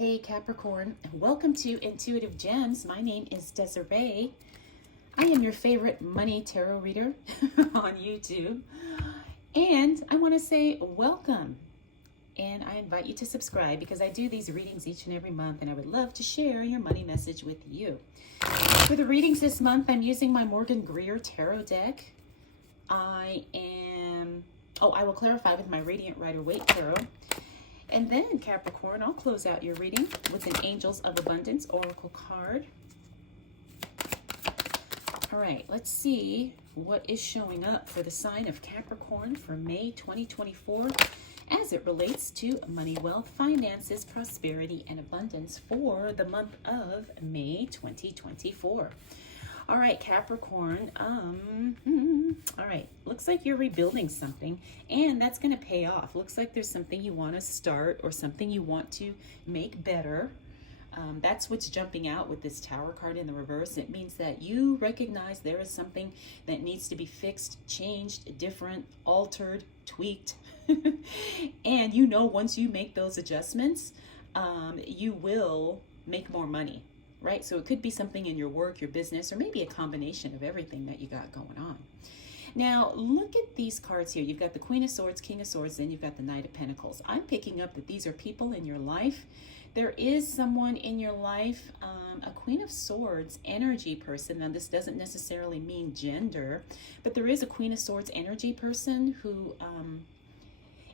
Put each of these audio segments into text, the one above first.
Hey Capricorn, welcome to Intuitive Gems. My name is Desiree. I am your favorite money tarot reader on YouTube. And I want to say welcome. And I invite you to subscribe because I do these readings each and every month and I would love to share your money message with you. For the readings this month, I'm using my Morgan Greer Tarot deck. I will clarify with my Radiant Rider-Waite Tarot. And then, Capricorn, I'll close out your reading with an Angels of Abundance Oracle card. All right, let's see what is showing up for the sign of Capricorn for May 2024 as it relates to money, wealth, finances, prosperity, and abundance for the month of May 2024. All right, Capricorn, all right, looks like you're rebuilding something and that's going to pay off. Looks like there's something you want to start or something you want to make better. That's what's jumping out with this Tower card in the reverse. It means that you recognize there is something that needs to be fixed, changed, different, altered, tweaked. And you know, once you make those adjustments, you will make more money. Right? So it could be something in your work, your business, or maybe a combination of everything that you got going on. Now, look at these cards here. You've got the Queen of Swords, King of Swords, then you've got the Knight of Pentacles. I'm picking up that these are people in your life. There is someone in your life, a Queen of Swords energy person. Now, this doesn't necessarily mean gender, but there is a Queen of Swords energy person who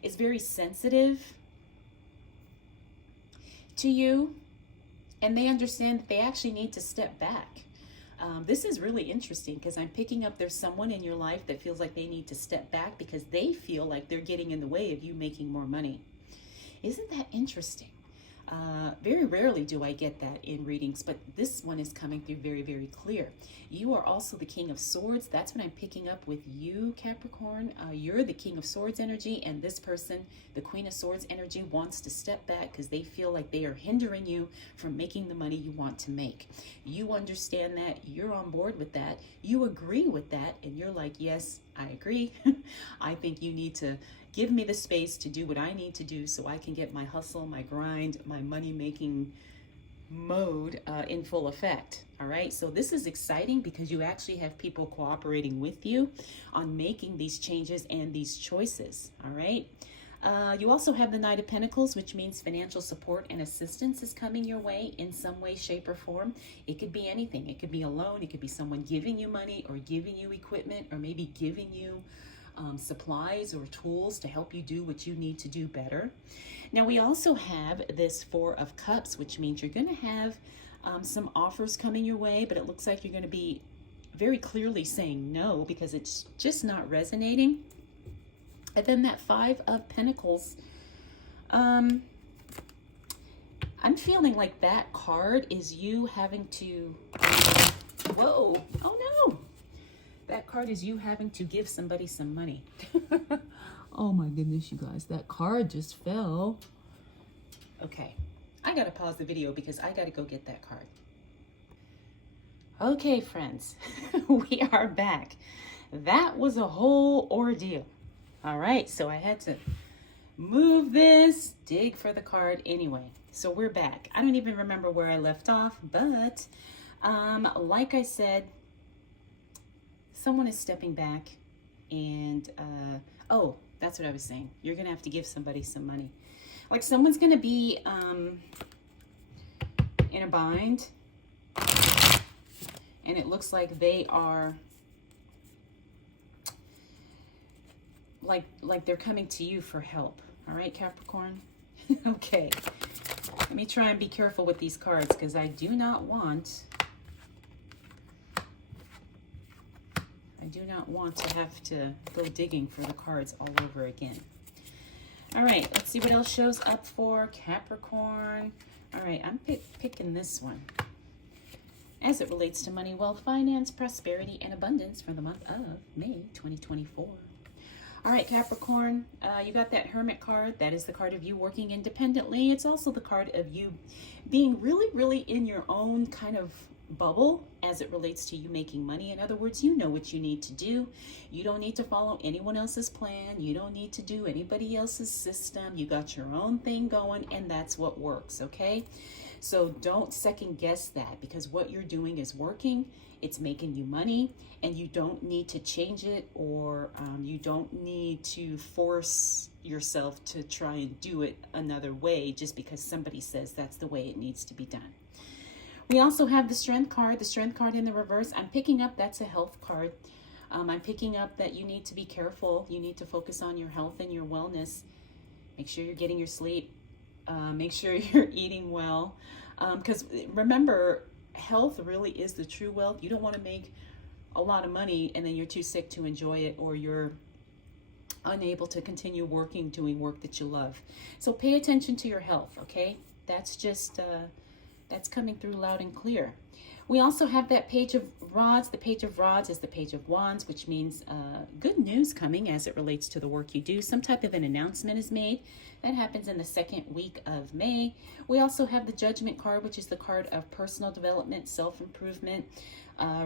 is very sensitive to you. And they understand that they actually need to step back. This is really interesting because I'm picking up there's someone in your life that feels like they need to step back because they feel like they're getting in the way of you making more money. Isn't that interesting? Very rarely do I get that in readings, but this one is coming through very, very clear. You are also the King of Swords. That's what I'm picking up with you, Capricorn. You're the King of Swords energy, and this person, the Queen of Swords energy, wants to step back because they feel like they are hindering you from making the money you want to make. You understand that. You're on board with that. You agree with that, and you're like, yes, I agree. I think you need to give me the space to do what I need to do so I can get my hustle, my grind, my money-making mode in full effect. All right, so this is exciting because you actually have people cooperating with you on making these changes and these choices. All right. You also have the Knight of Pentacles, which means financial support and assistance is coming your way in some way, shape, or form. It could be anything. It could be a loan. It could be someone giving you money or giving you equipment or maybe giving you supplies or tools to help you do what you need to do better. Now, we also have this Four of Cups, which means you're going to have some offers coming your way, but it looks like you're going to be very clearly saying no because it's just not resonating. And then that Five of Pentacles, I'm feeling like that card is you having to, whoa, oh no. That card is you having to give somebody some money. Oh my goodness, you guys, that card just fell. Okay, I gotta pause the video because I gotta go get that card. Okay, friends, we are back. That was a whole ordeal. All right, so I had to move this, dig for the card anyway. So we're back. I don't even remember where I left off, but like I said, someone is stepping back and, oh, that's what I was saying. You're going to have to give somebody some money. Like someone's going to be in a bind and it looks like they are like they're coming to you for help. All right, Capricorn? Okay. Let me try and be careful with these cards because I do not want to have to go digging for the cards all over again. All right, let's see what else shows up for Capricorn. All right, I'm picking this one as it relates to money, wealth, finance, prosperity, and abundance for the month of May 2024. All right, Capricorn, you got that Hermit card. That is the card of you working independently. It's also the card of you being really, really in your own kind of bubble as it relates to you making money. In other words, you know what you need to do. You don't need to follow anyone else's plan. You don't need to do anybody else's system. You got your own thing going, and that's what works, okay? So don't second guess that, because what you're doing is working. It's making you money, and you don't need to change it, or you don't need to force yourself to try and do it another way just because somebody says that's the way it needs to be done. We also have the Strength card in the reverse. I'm picking up that's a health card. I'm picking up that you need to be careful. You need to focus on your health and your wellness. Make sure you're getting your sleep. Make sure you're eating well. Because remember, health really is the true wealth. You don't want to make a lot of money and then you're too sick to enjoy it, or you're unable to continue working, doing work that you love. So pay attention to your health, okay? That's just... that's coming through loud and clear. We also have that Page of Rods. The Page of Rods is the Page of Wands, which means good news coming as it relates to the work you do. Some type of an announcement is made. That happens in the second week of May. We also have the Judgment card, which is the card of personal development, self-improvement,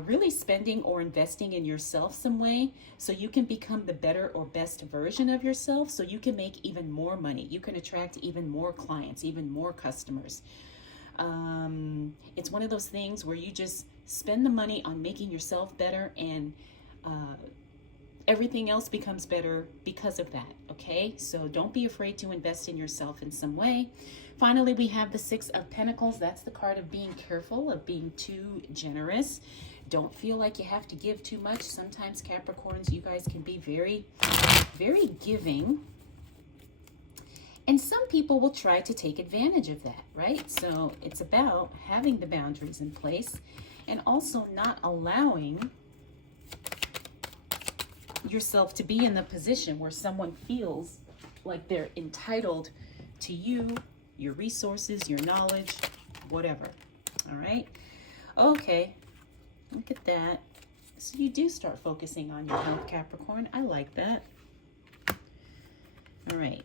really spending or investing in yourself some way so you can become the better or best version of yourself, so you can make even more money. You can attract even more clients, even more customers. It's one of those things where you just spend the money on making yourself better, and everything else becomes better because of that, okay? So don't be afraid to invest in yourself in some way. Finally, we have the Six of Pentacles. That's the card of being careful, of being too generous. Don't feel like you have to give too much. Sometimes Capricorns, you guys can be very, very giving. And some people will try to take advantage of that, right? So it's about having the boundaries in place and also not allowing yourself to be in the position where someone feels like they're entitled to you, your resources, your knowledge, whatever. All right? Okay, look at that. So you do start focusing on your health, Capricorn. I like that. All right.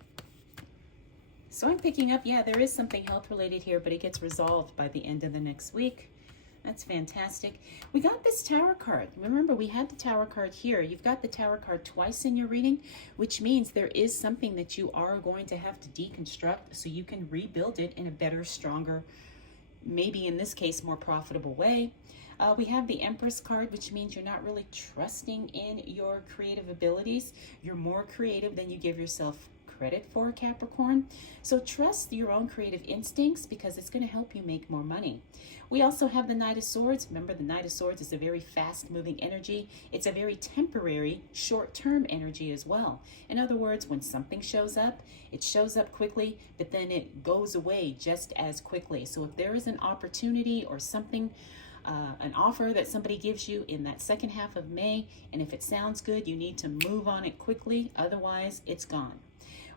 So I'm picking up, yeah, there is something health related here, but it gets resolved by the end of the next week. That's fantastic. We got this Tower card. Remember, we had the Tower card here. You've got the Tower card twice in your reading, which means there is something that you are going to have to deconstruct so you can rebuild it in a better, stronger, maybe in this case, more profitable way. We have the Empress card, which means you're not really trusting in your creative abilities. You're more creative than you give yourself credit for, Capricorn. So trust your own creative instincts, because it's going to help you make more money. We also have the Knight of Swords. Remember, the Knight of Swords is a very fast-moving energy. It's a very temporary, short-term energy as well. In other words, when something shows up, it shows up quickly, but then it goes away just as quickly. So if there is an opportunity or something, an offer that somebody gives you in that second half of May, and if it sounds good, you need to move on it quickly. Otherwise, it's gone.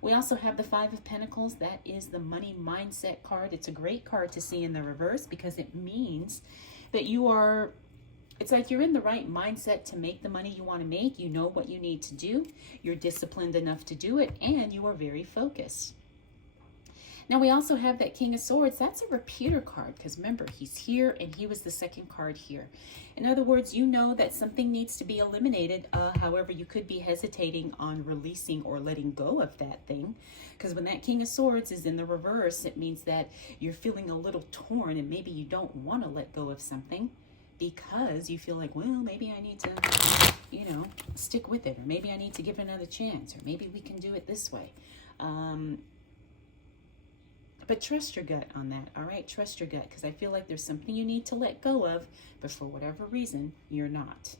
We also have the Five of Pentacles. That is the money mindset card. It's a great card to see in the reverse because it means that you are, it's like you're in the right mindset to make the money you want to make. You know what you need to do. You're disciplined enough to do it, and you are very focused. Now we also have that King of Swords. That's a repeater card because remember, he's here and he was the second card here. In other words, you know that something needs to be eliminated. However, you could be hesitating on releasing or letting go of that thing, because when that King of Swords is in the reverse, it means that you're feeling a little torn and maybe you don't want to let go of something because you feel like, well, maybe I need to, you know, stick with it, or maybe I need to give it another chance, or maybe we can do it this way. But trust your gut on that, all right? Trust your gut, because I feel like there's something you need to let go of, but for whatever reason, you're not.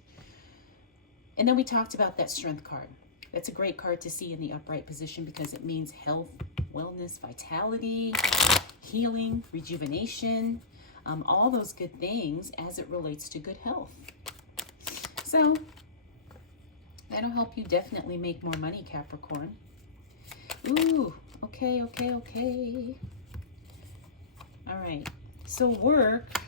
And then we talked about that Strength card. That's a great card to see in the upright position because it means health, wellness, vitality, healing, rejuvenation, all those good things as it relates to good health. So that'll help you definitely make more money, Capricorn. Ooh, okay. All right, so work.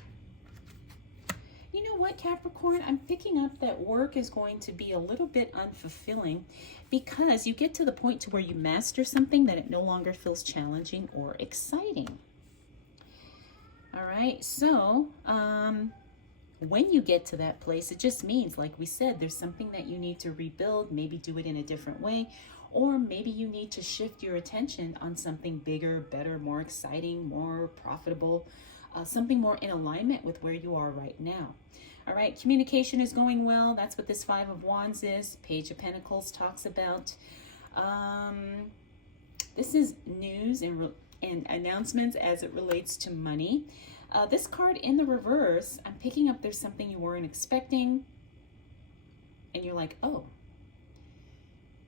You know what, Capricorn? I'm picking up that work is going to be a little bit unfulfilling because you get to the point to where you master something that it no longer feels challenging or exciting. All right, so when you get to that place, it just means, like we said, there's something that you need to rebuild, maybe do it in a different way, or maybe you need to shift your attention on something bigger, better, more exciting, more profitable, something more in alignment with where you are right now. All right, communication is going well. That's what this Five of Wands is. Page of Pentacles talks about. This is news and announcements as it relates to money. This card in the reverse, I'm picking up there's something you weren't expecting, and you're like, oh.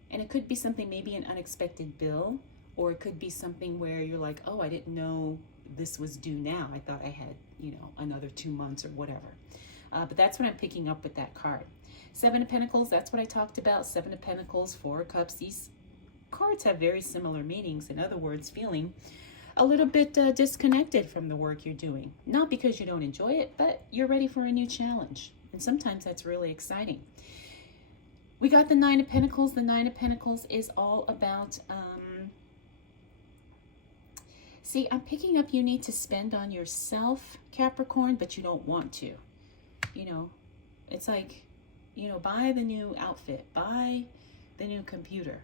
And it could be something, maybe an unexpected bill, or it could be something where you're like, oh, I didn't know this was due now. I thought I had, another 2 months or whatever. But that's what I'm picking up with that card. Seven of Pentacles, that's what I talked about. Seven of Pentacles, Four of Cups. These cards have very similar meanings. In other words, feeling a little bit disconnected from the work you're doing. Not because you don't enjoy it, but you're ready for a new challenge. And sometimes that's really exciting. We got the Nine of Pentacles. The Nine of Pentacles is all about, see, I'm picking up you need to spend on yourself, Capricorn, but you don't want to. It's like, buy the new outfit, buy the new computer,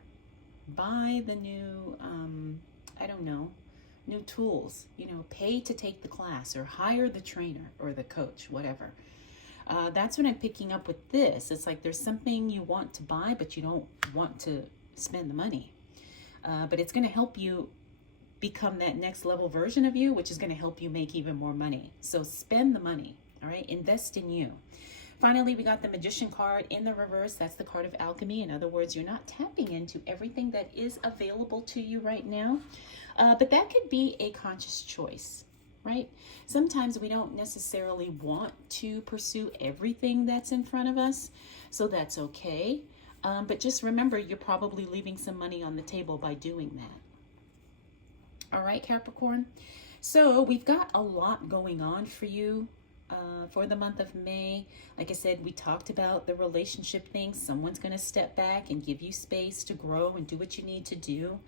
buy the new, new tools, pay to take the class or hire the trainer or the coach, whatever. That's what I'm picking up with this. It's like there's something you want to buy, but you don't want to spend the money. But it's going to help you become that next level version of you, which is going to help you make even more money. So spend the money, all right? Invest in you. Finally, we got the Magician card in the reverse. That's the card of alchemy. In other words, you're not tapping into everything that is available to you right now. But that could be a conscious choice, right? Sometimes we don't necessarily want to pursue everything that's in front of us, so that's okay. But just remember, you're probably leaving some money on the table by doing that. All right, Capricorn. So we've got a lot going on for you for the month of May. Like I said, we talked about the relationship things. Someone's going to step back and give you space to grow and do what you need to do.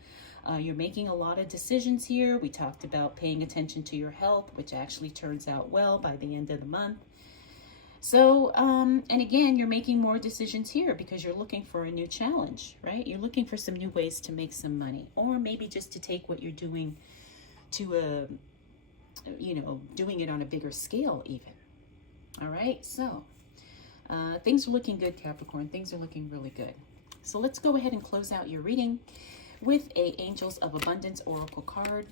You're making a lot of decisions here. We talked about paying attention to your health, which actually turns out well by the end of the month. So, and again, you're making more decisions here because you're looking for a new challenge, right? You're looking for some new ways to make some money, or maybe just to take what you're doing to doing it on a bigger scale even. All right, so things are looking good, Capricorn. Things are looking really good. So let's go ahead and close out your reading with a Angels of Abundance Oracle card.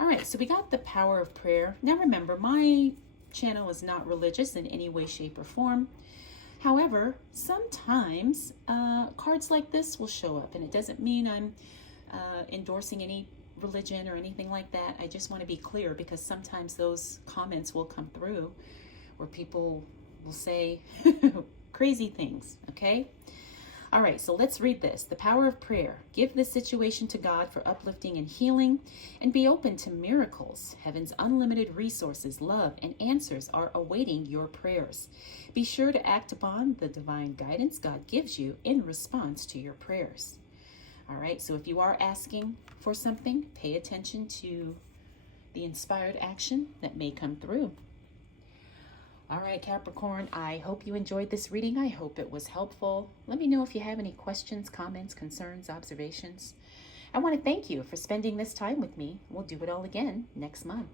All right, so we got the Power of Prayer. Now remember, my channel is not religious in any way, shape, or form. However, sometimes cards like this will show up, and it doesn't mean I'm endorsing any religion or anything like that. I just want to be clear, because sometimes those comments will come through where people will say crazy things, okay? All right, so let's read this. The Power of Prayer. Give this situation to God for uplifting and healing, and be open to miracles. Heaven's unlimited resources, love, and answers are awaiting your prayers. Be sure to act upon the divine guidance God gives you in response to your prayers. All right, so if you are asking for something, pay attention to the inspired action that may come through. All right, Capricorn, I hope you enjoyed this reading. I hope it was helpful. Let me know if you have any questions, comments, concerns, observations. I want to thank you for spending this time with me. We'll do it all again next month.